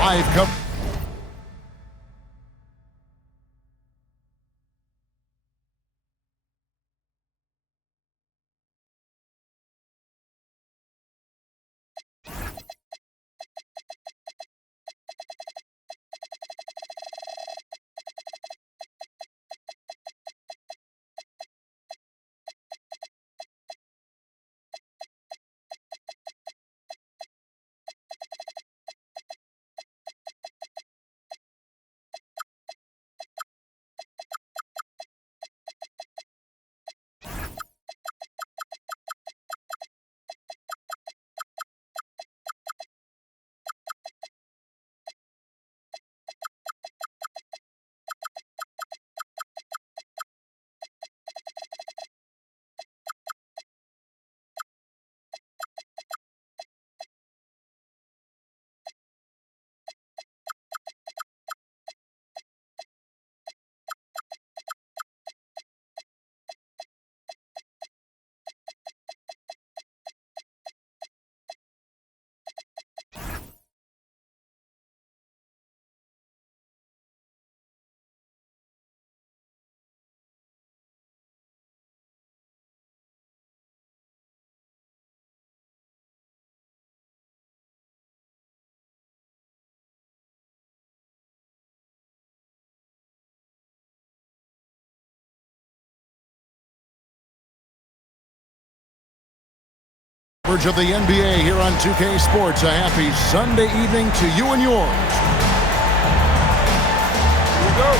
live coverage. Of the NBA here on 2K Sports. A happy Sunday evening to you and yours. Here we go.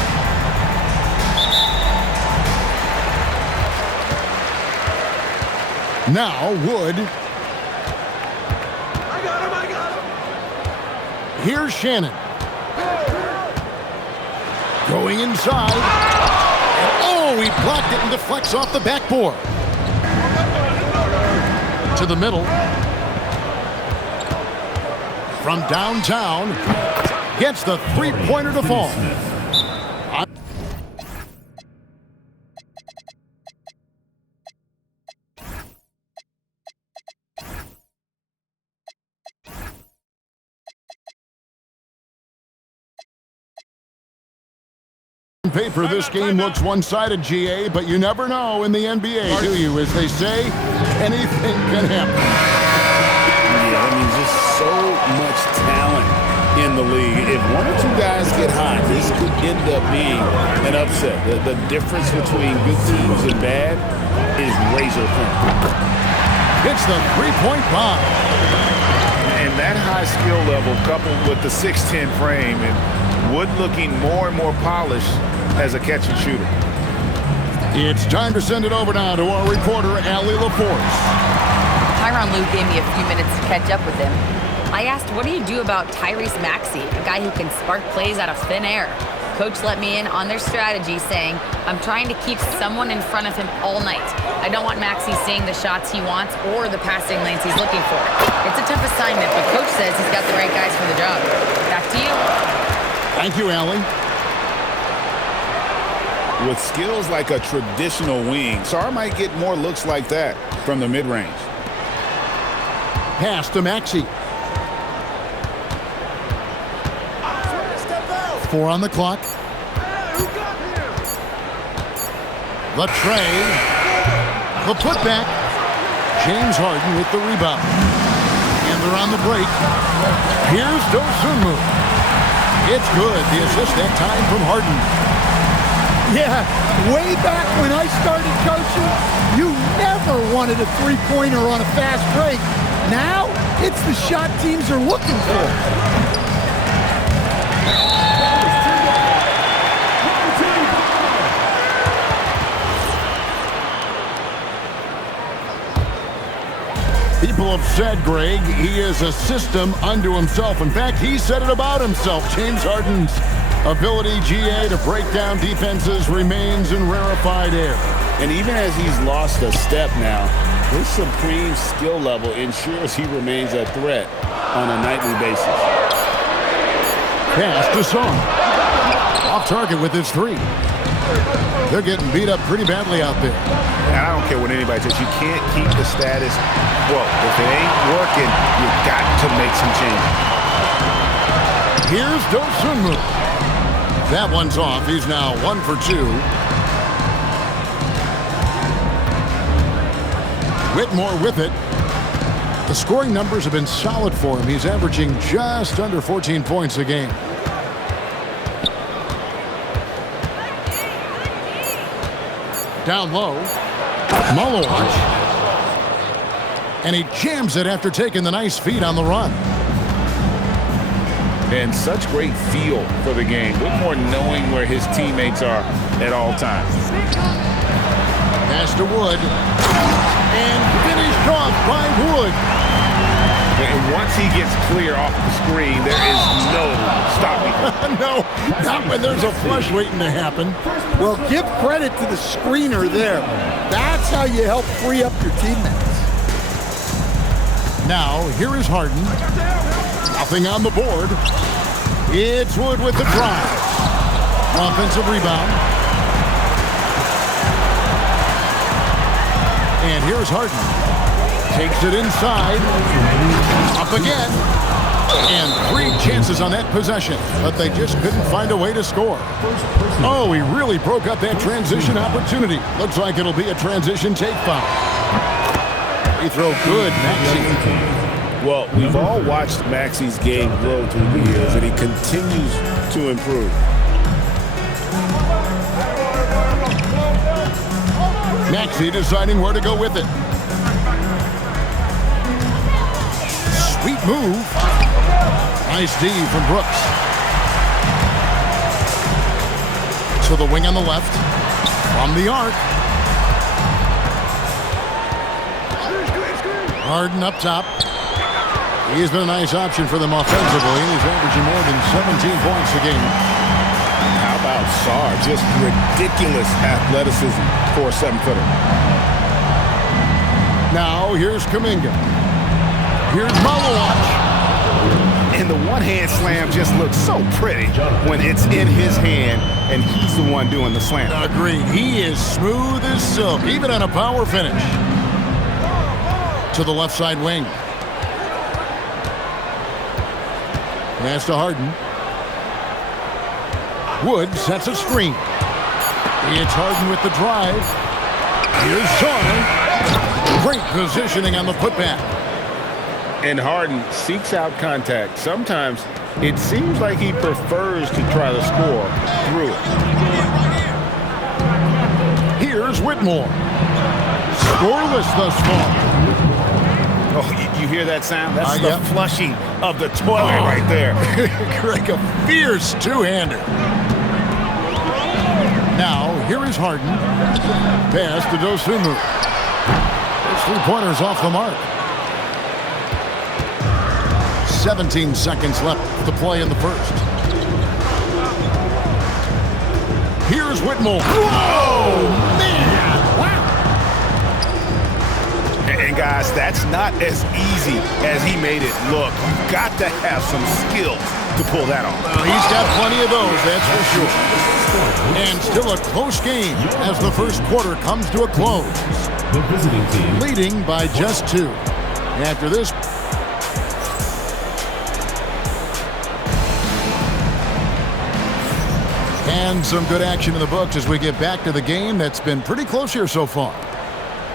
Now Wood. I got him. Here's Shannon. Going inside. And oh, he blocked it and deflects off the backboard. To the middle. From downtown. Gets the three-pointer to fall. On paper, this game looks one-sided, GA, but you never know in the NBA, do you? As they say, anything can happen. Yeah, I mean, just so much talent in the league. If one or two guys get hot, this could end up being an upset. The difference between good teams and bad is razor thin. It's the three-point bomb. And that high skill level coupled with the 6'10 frame and Wood looking more and more polished as a catch and shooter. It's time to send it over now to our reporter, Allie LaForce. Tyronn Lue gave me a few minutes to catch up with him. I asked, what do you do about Tyrese Maxey, a guy who can spark plays out of thin air? Coach let me in on their strategy, saying, I'm trying to keep someone in front of him all night. I don't want Maxey seeing the shots he wants or the passing lanes he's looking for. It's a tough assignment, but Coach says he's got the right guys for the job. Back to you. Thank you, Allie. With skills like a traditional wing, Sar might get more looks like that from the mid-range. Pass to Maxey. 4 on the clock. The tray. The putback. James Harden with the rebound. And they're on the break. Here's Dosunmu. It's good. The assist that time from Harden. Yeah, way back when I started coaching, you never wanted a three-pointer on a fast break. Now, it's the shot teams are looking for. People have said, Greg, he is a system unto himself. In fact, he said it about himself. James Harden's ability, GA, to break down defenses remains in rarefied air. And even as he's lost a step now, his supreme skill level ensures he remains a threat on a nightly basis. Pass to Song. Off target with his three. They're getting beat up pretty badly out there. And I don't care what anybody says. You can't keep the status quo. If it ain't working, you got to make some changes. Here's Dosunmu. That one's off. He's now 1 for 2. Whitmore with it. The scoring numbers have been solid for him. He's averaging just under 14 points a game. Down low. Mulowich. And he jams it after taking the nice feed on the run. And such great feel for the game. Whitmore knowing where his teammates are at all times. Pass to Wood. And finished off by Wood. And once he gets clear off the screen, there is no stopping him. No, not when there's a flush waiting to happen. Well, give credit to the screener there. That's how you help free up your teammates. Now, here is Harden. Nothing on the board. It's Wood with the drive. Offensive rebound. And here's Harden. Takes it inside. Up again. And 3 chances on that possession, but they just couldn't find a way to score. Oh, he really broke up that transition opportunity. Looks like it'll be a transition take foul. Free throw good, Maxey. Well, we've all watched Maxey's game grow through the years, and he continues to improve. Maxey deciding where to go with it. Sweet move. Nice D from Brooks. To the wing on the left. From the arc. Harden up top. He's been a nice option for them offensively. He's averaging more than 17 points a game. How about Sarr? Just ridiculous athleticism for a 7-footer. Now here's Kuminga. Here's Mulowich. And the one-hand slam just looks so pretty when it's in his hand and he's the one doing the slam. Agreed. He is smooth as silk, even on a power finish. To the left side wing. Pass to Harden. Wood sets a screen. It's Harden with the drive. Here's Sarr. Great positioning on the putback. And Harden seeks out contact. Sometimes it seems like he prefers to try to score through it. Here's Whitmore. Scoreless thus far. Oh, you hear that sound? That's the yep. flushing of the toilet right there. Greg, a fierce two-hander. Now, here is Harden. Pass to Dosunmu. Those 3-pointers off the mark. 17 seconds left to play in the first. Here's Whitmore. Whoa, man! Wow! And guys, that's not as easy as he made it look. You've got to have some skills to pull that off. Well, he's got plenty of those, that's for sure. And still a close game as the first quarter comes to a close. The visiting team Leading by just 2. After this, and some good action in the books as we get back to the game that's been pretty close here so far.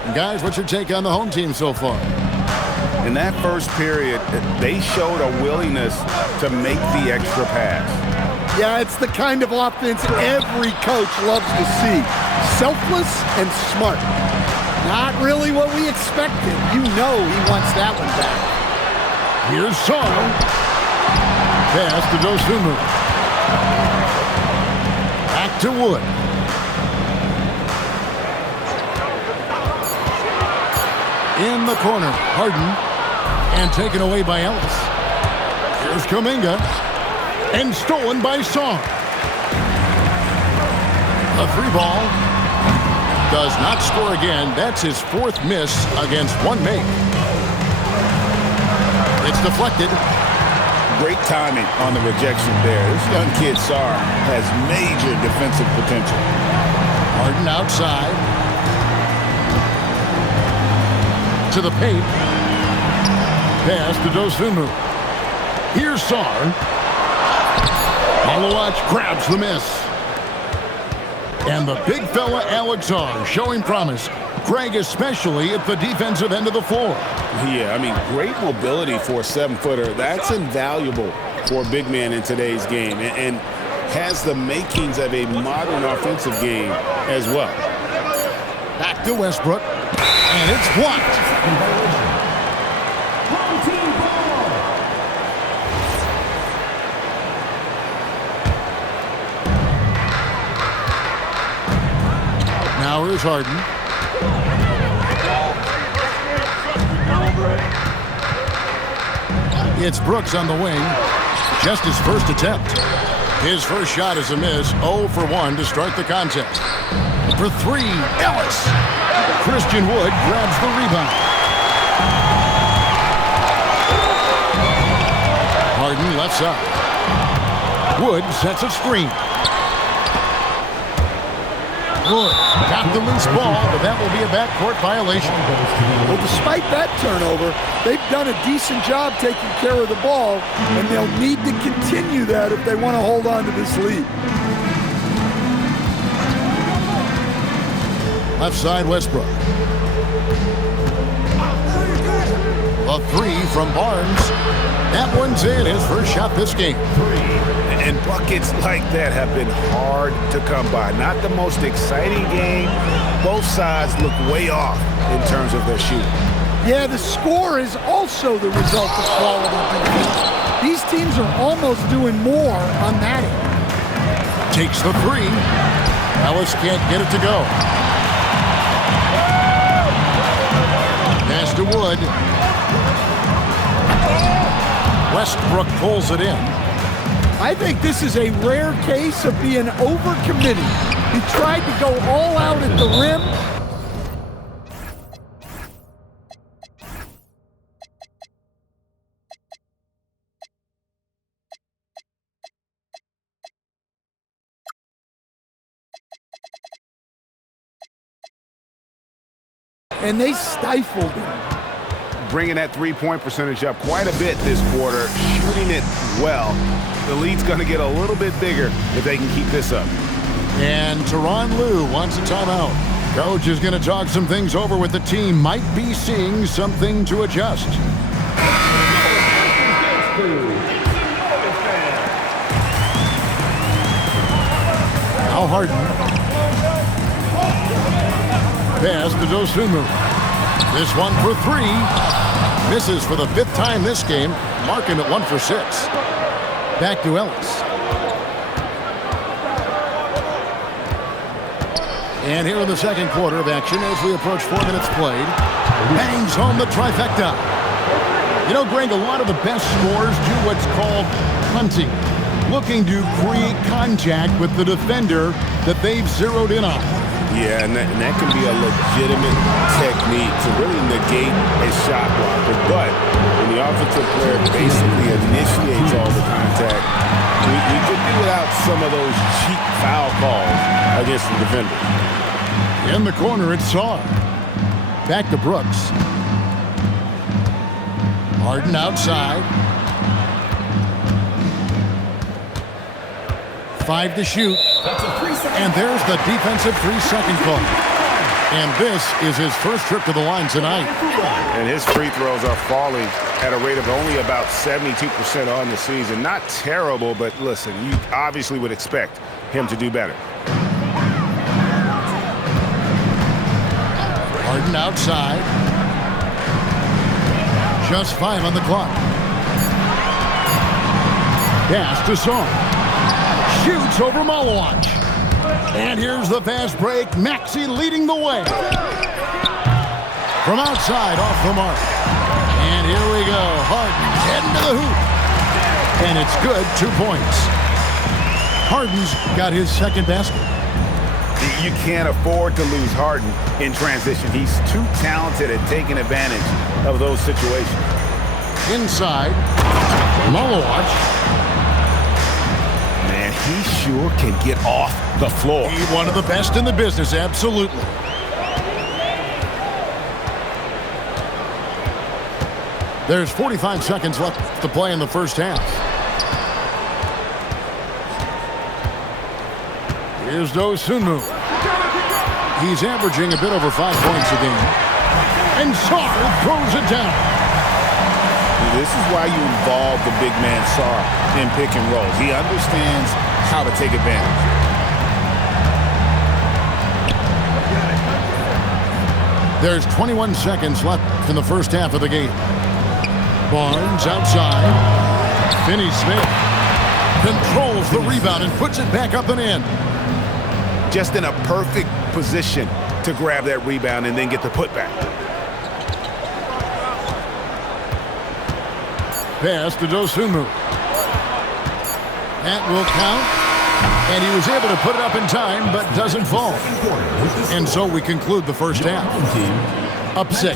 And guys, what's your take on the home team so far? In that first period, they showed a willingness to make the extra pass. Yeah, it's the kind of offense every coach loves to see. Selfless and smart. Not really what we expected. You know he wants that one back. Here's Sarr. Pass to Dosunmu. Back to Wood. In the corner, Harden. And taken away by Ellis. Here's Kuminga. And stolen by Sarr. A 3-ball. Does not score again. That's his 4th miss against 1 make. It's deflected. Great timing on the rejection there. This young kid, Sarr, has major defensive potential. Harden outside. To the paint. Pass to Dosunmu. Here's Sarr. Malawach grabs the miss. And the big fella Alex R showing promise. Greg especially at the defensive end of the floor. Yeah, I mean, great mobility for a 7-footer. That's invaluable for a big man in today's game, and has the makings of a modern offensive game as well. Back to Westbrook, and it's blocked. Now here's Harden. It's Brooks on the wing. Just his first attempt. His first shot is a miss. 0 for 1 to start the contest. For 3, Ellis. Christian Wood grabs the rebound. Harden left side. Wood sets a screen. Wood got the loose ball, but that will be a backcourt violation. Well, despite that turnover, they've done a decent job taking care of the ball, and they'll need to continue that if they want to hold on to this lead. Left side, Westbrook. A 3 from Barnes. That one's in, his first shot this game. And buckets like that have been hard to come by. Not the most exciting game. Both sides look way off in terms of their shooting. Yeah, the score is also the result of quality defense. These teams are almost doing more on that end. Takes the 3. Ellis can't get it to go. Pass to Wood. Westbrook pulls it in. I think this is a rare case of being overcommitted. He tried to go all out at the rim. And they stifled him. Bringing that three-point percentage up quite a bit this quarter, shooting it well. The lead's going to get a little bit bigger if they can keep this up. And Tyronn Lue wants a timeout. Coach is going to talk some things over with the team. Might be seeing something to adjust. Now Harden. Pass to Dosunmu. This one for 3. Misses for the 5th time this game. Marking at 1 for 6. Back to Ellis. And here in the second quarter of action as we approach 4 minutes played. Bangs home the trifecta. You know, Greg, a lot of the best scorers do what's called hunting. Looking to create contact with the defender that they've zeroed in on. Yeah, and that can be a legitimate technique to really negate a shot blocker. But when the offensive player basically initiates all the contact, we could do without some of those cheap foul calls against the defender. In the corner, it's Saar. Back to Brooks. Harden outside. 5 to shoot. And there's the defensive 3-second call. And this is his first trip to the line tonight. And his free throws are falling at a rate of only about 72% on the season. Not terrible, but listen, you obviously would expect him to do better. Harden outside. Just 5 on the clock. Pass to Song. Shoots over Malawach. And here's the fast break. Maxey leading the way. From outside, off the mark. And here we go. Harden heading to the hoop. And it's good. 2 points. Harden's got his second basket. You can't afford to lose Harden in transition. He's too talented at taking advantage of those situations. Inside, Malawach. Man, he sure can get off the floor. He's one of the best in the business, absolutely. There's 45 seconds left to play in the first half. Here's Dosunmu. He's averaging a bit over 5 points a game. And Sarr throws it down. This is why you involve the big man Sarr in pick and rolls. He understands how to take advantage. There's 21 seconds left in the first half of the game. Barnes outside. Finney-Smith controls the rebound and puts it back up and in. Just in a perfect position to grab that rebound and then get the putback. Pass to Dosunmu. That will count. And he was able to put it up in time, but doesn't fall. And so we conclude the first half. Up 6.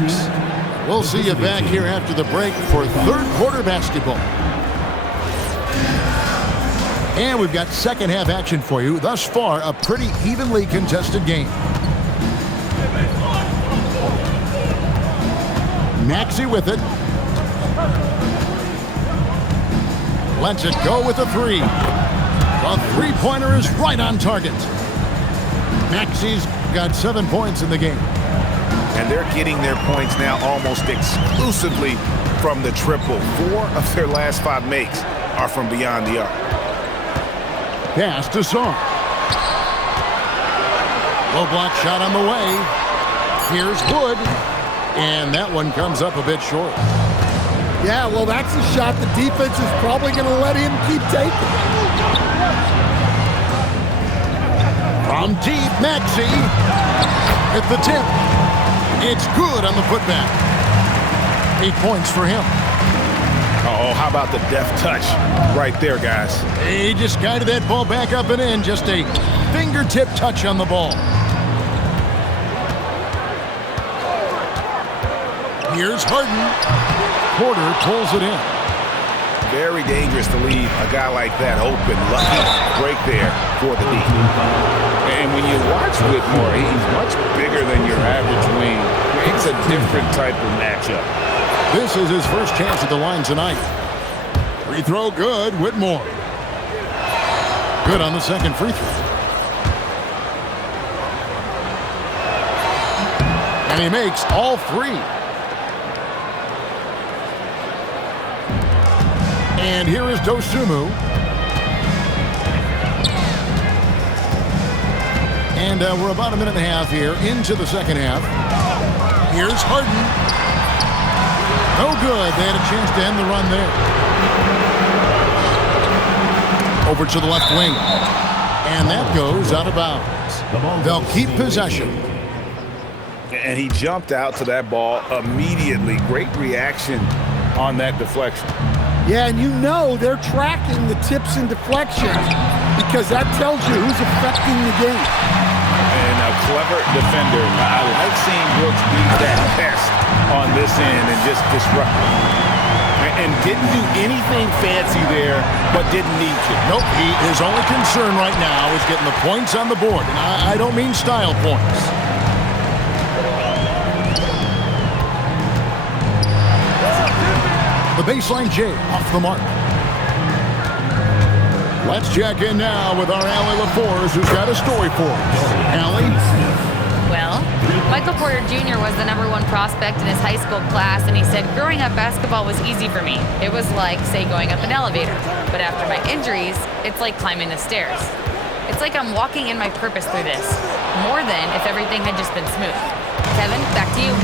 We'll see you back here after the break for third quarter basketball. And we've got second half action for you. Thus far, a pretty evenly contested game. Maxey with it. Lets it go with a 3. The three-pointer is right on target. Maxey's got 7 points in the game. And they're getting their points now almost exclusively from the triple. 4 of their last 5 makes are from beyond the arc. Pass to Sarr. Low block shot on the way. Here's Wood. And that one comes up a bit short. Yeah, well, that's a shot the defense is probably going to let him keep taking. From deep, Maxey at the tip. It's good on the putback. 8 points for him. Oh, how about the deft touch right there, guys? He just guided that ball back up and in. Just a fingertip touch on the ball. Here's Harden. Porter pulls it in. Very dangerous to leave a guy like that open. Lucky break there for the D. And when you watch Whitmore, he's much bigger than your average wing. It's a different type of matchup. This is his first chance at the line tonight. Free throw good, Whitmore. Good on the second free throw. And he makes all 3. And here is Dosunmu. And we're about a minute and a half here into the second half. Here's Harden. No good. They had a chance to end the run there. Over to the left wing. And that goes out of bounds. They'll keep possession. And he jumped out to that ball immediately. Great reaction on that deflection. Yeah, and you know they're tracking the tips and deflections because that tells you who's affecting the game. And a clever defender. I like seeing Brooks be that pest on this end and just disrupt. And didn't do anything fancy there, but didn't need to. Nope, his only concern right now is getting the points on the board. And I don't mean style points. The baseline J off the mark. Let's check in now with our Allie LaForce, who's got a story for us. Allie? Well, Michael Porter Jr. was the #1 prospect in his high school class, and he said growing up basketball was easy for me. It was like, say, going up an elevator. But after my injuries, it's like climbing the stairs. It's like I'm walking in my purpose through this, more than if everything had just been smooth. Kevin, back to you.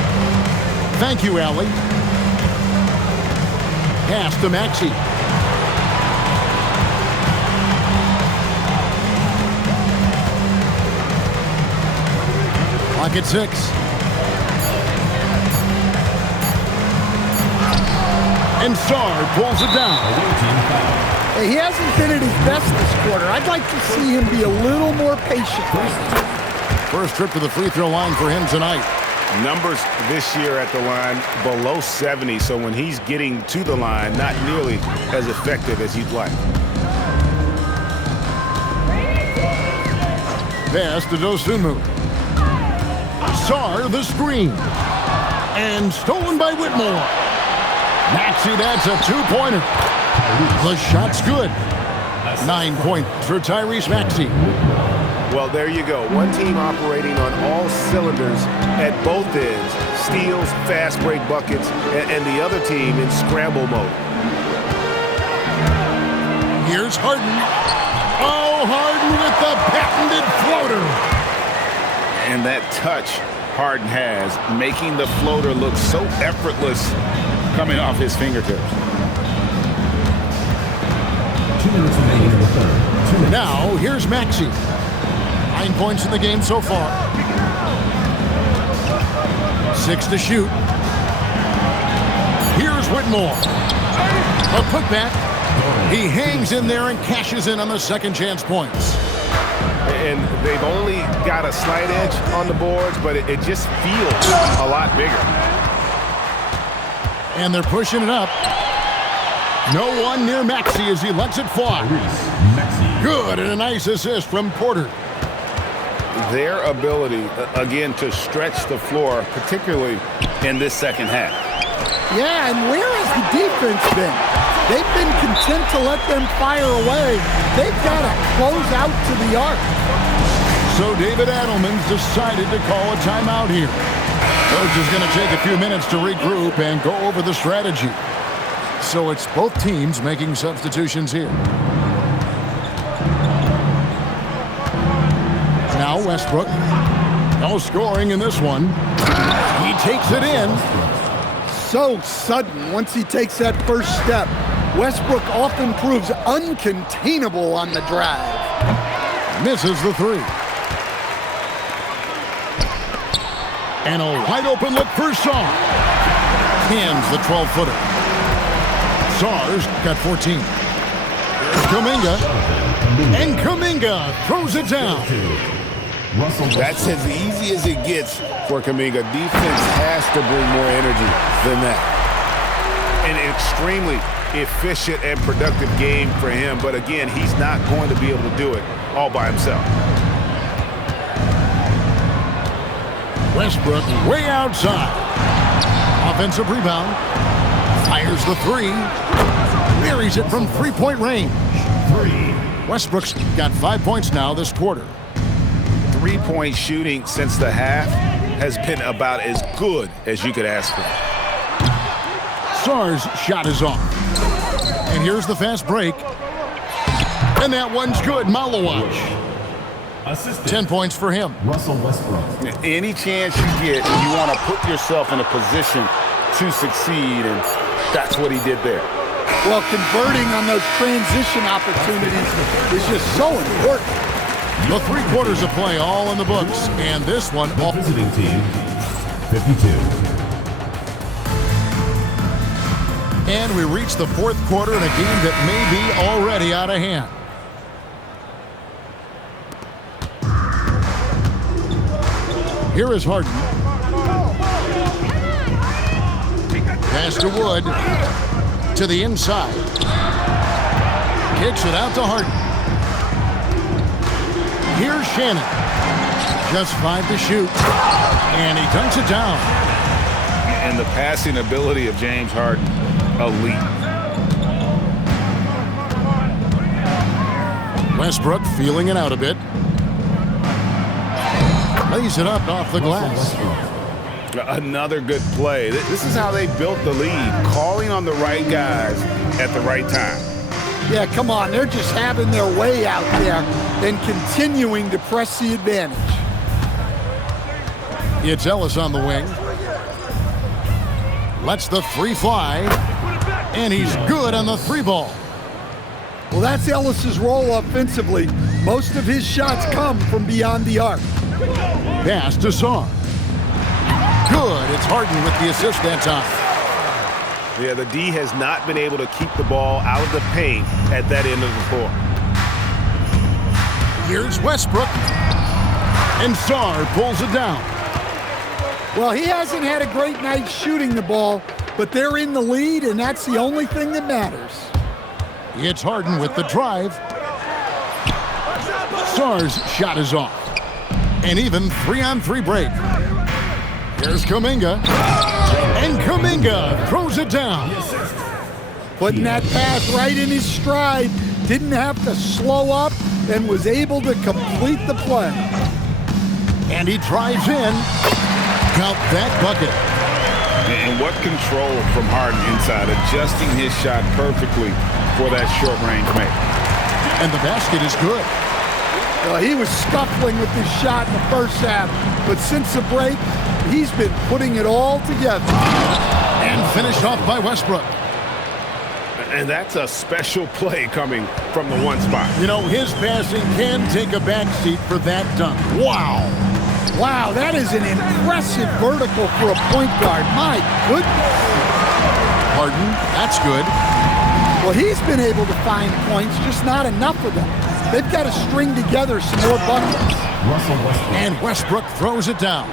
Thank you, Allie. Pass to Maxey. Clock at 6. And Sarr pulls it down. Hey, he hasn't been at his best this quarter. I'd like to see him be a little more patient. First trip to the free throw line for him tonight. Numbers this year at the line below 70, so when he's getting to the line, not nearly as effective as you'd like. Pass to Dosunmu. Sarr the screen. And stolen by Whitmore. Maxey, that's a 2-pointer. The shot's good. 9 points for Tyrese Maxey. Well, there you go. One team operating on all cylinders at both ends. Steals, fast break buckets, and the other team in scramble mode. Here's Harden. Oh, Harden with the patented floater. And that touch Harden has, making the floater look so effortless coming off his fingertips. 2 minutes remaining in the third. 2 minutes. Now, here's Maxey. 9 points in the game so far. 6 to shoot. Here's Whitmore. A putback. He hangs in there and cashes in on the second chance points. And they've only got a slight edge on the boards, but it just feels a lot bigger. And they're pushing it up. No one near Maxey as he lets it fly. Good, and a nice assist from Porter. Their ability, again, to stretch the floor, particularly in this second half. Yeah, and where has the defense been? They've been content to let them fire away. They've got to close out to the arc. So David Adelman's decided to call a timeout here. Coach is going to take a few minutes to regroup and go over the strategy. So it's both teams making substitutions here. Now Westbrook. No scoring in this one. He takes it in. So sudden once he takes that first step. Westbrook often proves uncontainable on the drive. Misses the three. And a wide open look for Sarr. Hands the 12-footer. Sarr's got 14. Here's Kuminga. And Kuminga throws it down. That's as easy as it gets for Kuminga. Defense has to bring more energy than that. An extremely efficient and productive game for him, but again, he's not going to be able to do it all by himself. Westbrook way outside. Offensive rebound. Fires the three. Buries it from three-point range. Westbrook's got 5 points now this quarter. Three-point shooting since the half has been about as good as you could ask for. Sarr's shot is off. And here's the fast break. And that one's good. Malawach. 10 points for him. Russell Westbrook. Any chance you get, you want to put yourself in a position to succeed, and that's what he did there. Well, converting on those transition opportunities is just so important. The 3 quarters of play all in the books, and this one The visiting team, 52. And we reach the 4th quarter in a game that may be already out of hand. Here is Harden. Pass to Wood. To the inside. Kicks it out to Harden. Here's Shannon. Just 5 to shoot. And he dunks it down. And the passing ability of James Harden, elite. Westbrook feeling it out a bit. Lays it up off the glass. Another good play. This is how they built the lead, calling on the right guys at the right time. Yeah, come on. They're just having their way out there and continuing to press the advantage. It's Ellis on the wing. Lets the three fly. And he's good on the 3 ball. Well, that's Ellis's role offensively. Most of his shots come from beyond the arc. Pass to Sarr. Good. It's Harden with the assist that time. Yeah, the D has not been able to keep the ball out of the paint at that end of the floor. Here's Westbrook. And Sarr pulls it down. Well, he hasn't had a great night shooting the ball, but they're in the lead, and that's the only thing that matters. It's Harden with the drive. Sarr's shot is off. And even 3-on-3 break. Here's Kuminga. And Kuminga throws it down. Putting that pass right in his stride. didn't have to slow up, and was able to complete the play. And he drives in. Count that bucket. And what control from Harden inside, adjusting his shot perfectly for that short-range make. And the basket is good. He was scuffling with his shot in the first half, but since the break, he's been putting it all together. And finished off by Westbrook. And that's a special play coming from the one spot. You know, his passing can take a backseat for that dunk. Wow. Wow, that is an impressive vertical for a point guard. My goodness. Harden, that's good. Well, he's been able to find points, just not enough of them. They've got to string together some more buckets. And Westbrook throws it down.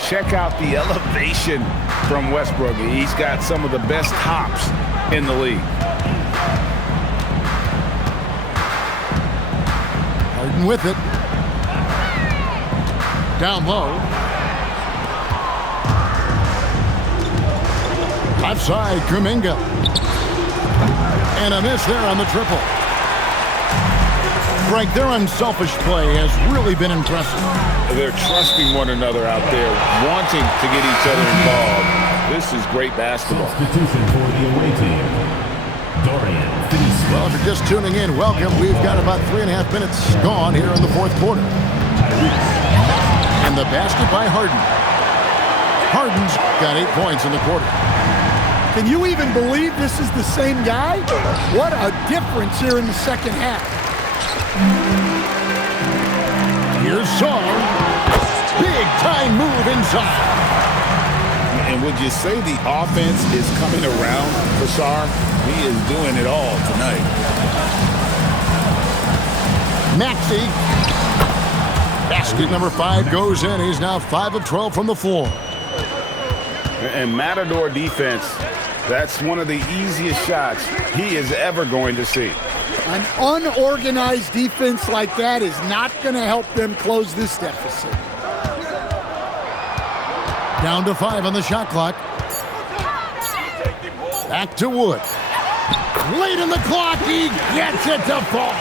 Check out the elevation from Westbrook. He's got some of the best hops in the league. Harden with it. Down low. Outside, Kuminga. And a miss there on the triple. Greg, their unselfish play has really been impressive. They're trusting one another out there, wanting to get each other involved. This is great basketball. Substitution for the away team. Dorian Finney-Smith. Well, if you're just tuning in, welcome. We've got about 3.5 minutes gone here in the fourth quarter. And the basket by Harden. Harden's got 8 points in the quarter. Can you even believe this is the same guy? What a difference here in the second half. Here's Saar. Big time move inside. And would you say the offense is coming around for Saar? He is doing it all tonight. Maxey. Basket number 5 goes in. He's now 5 of 12 from the floor. And Matador defense, that's one of the easiest shots he is ever going to see. An unorganized defense like that is not going to help them close this deficit. Down to 5 on the shot clock. Back to Wood. Late in the clock, he gets it to fall.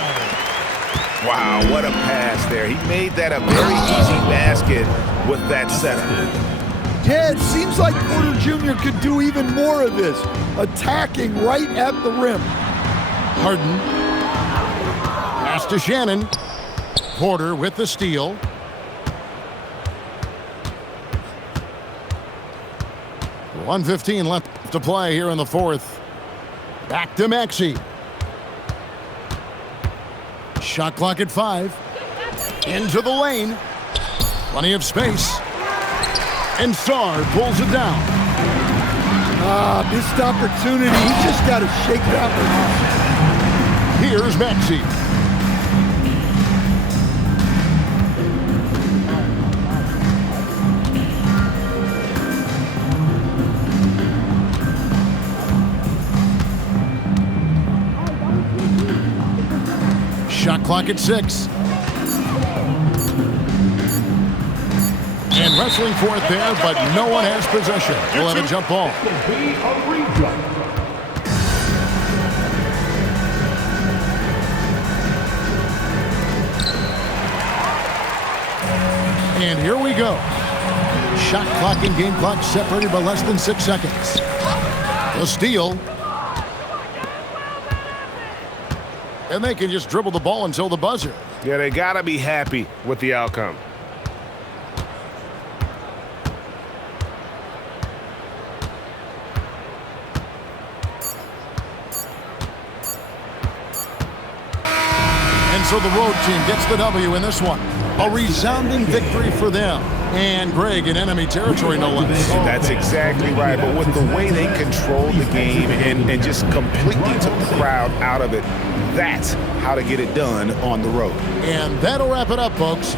Wow, what a pass there. He made that a very easy basket with that setup. Yeah, it seems like Porter Jr. could do even more of this, attacking right at the rim. Harden. Pass to Shannon. Porter with the steal. .115 left to play here in the fourth. Back to Maxey. Shot clock at 5. Into the lane. Plenty of space. And Saar pulls it down. Missed opportunity. He just got to shake it up. Here's Maxey. Shot clock at 6. And wrestling for it there, but no one has possession. We'll have a jump ball. And here we go. Shot clock and game clock separated by less than 6 seconds. The steal. And they can just dribble the ball until the buzzer. Yeah, they got to be happy with the outcome. And so the road team gets the W in this one. A resounding victory for them. And Greg in enemy territory, no less. That's exactly right. But with the way they controlled the game and just completely took the crowd out of it, that's how to get it done on the road. And that'll wrap it up, folks.